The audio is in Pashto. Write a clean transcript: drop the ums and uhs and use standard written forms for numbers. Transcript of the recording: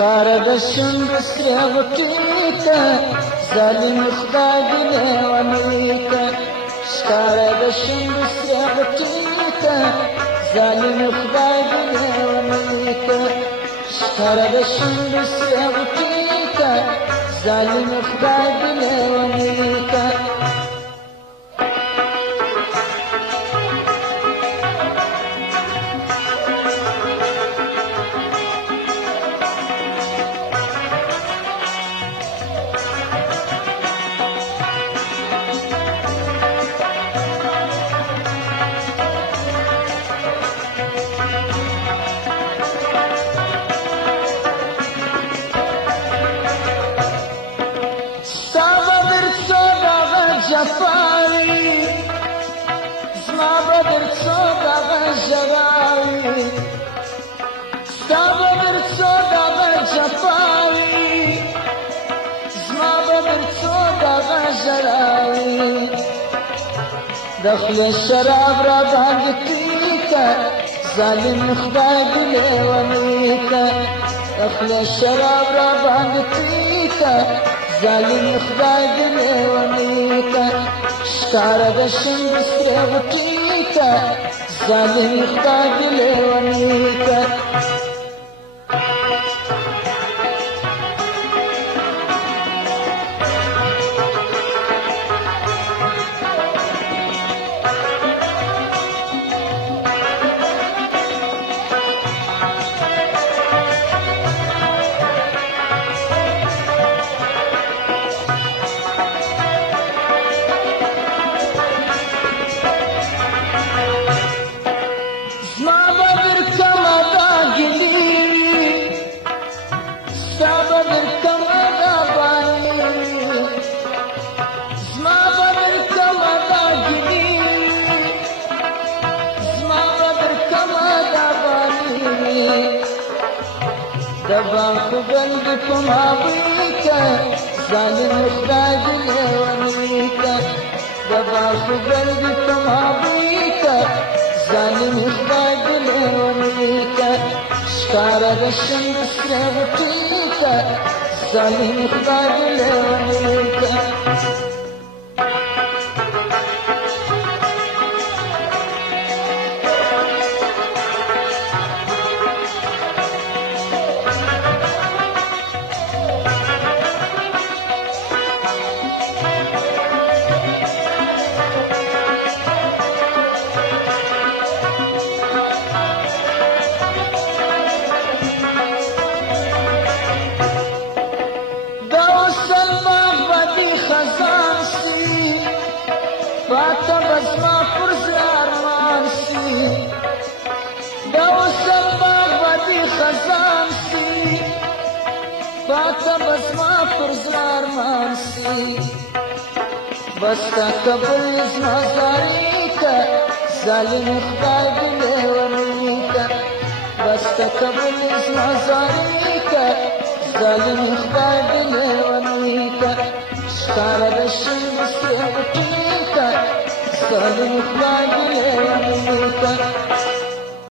ښکاره د شونډو سرې غوټې ته ظالم خدای دې لیونی که ښکاره د شونډو سرې غوټې ته ظالم خدای دې لیونی که ښکاره د شونډو سرې غوټې ته ظالم خدای دې لیونی که جفاوي زما به در څو دغه ژړاوي ستا به در څو دغه جفاوي زما به در څو دغه ژړاوي د خولې شراب را باندې توی که ظالم خدای دې لیونی که د خولې شراب را باندې توی که ظالم خدای دې لیونی که ښکاره د شونډو سرې غوټې ته ظالم خدای دې لیونی که دبا خوبن دی پما بیکا ظالم خدای دی لیونی کا دبا خوبن دی پما بیکا ظالم خدای دی لیونی کا ښکاره د شونډو سرې غوټې ته ظالم خدای دی لیونی کا پاته بزما پر زړه ارمان سي دا اوس باغ باندې خزان سي پاته بزما پر زړه ارمان سي بس تا قبل زما زاري که ظالم خدای دې لیونی که بس تا قبل زما زاري که ظالم خدای دې لیونی که ښکاره د شونډو سرې غوټې ته ظالم خدای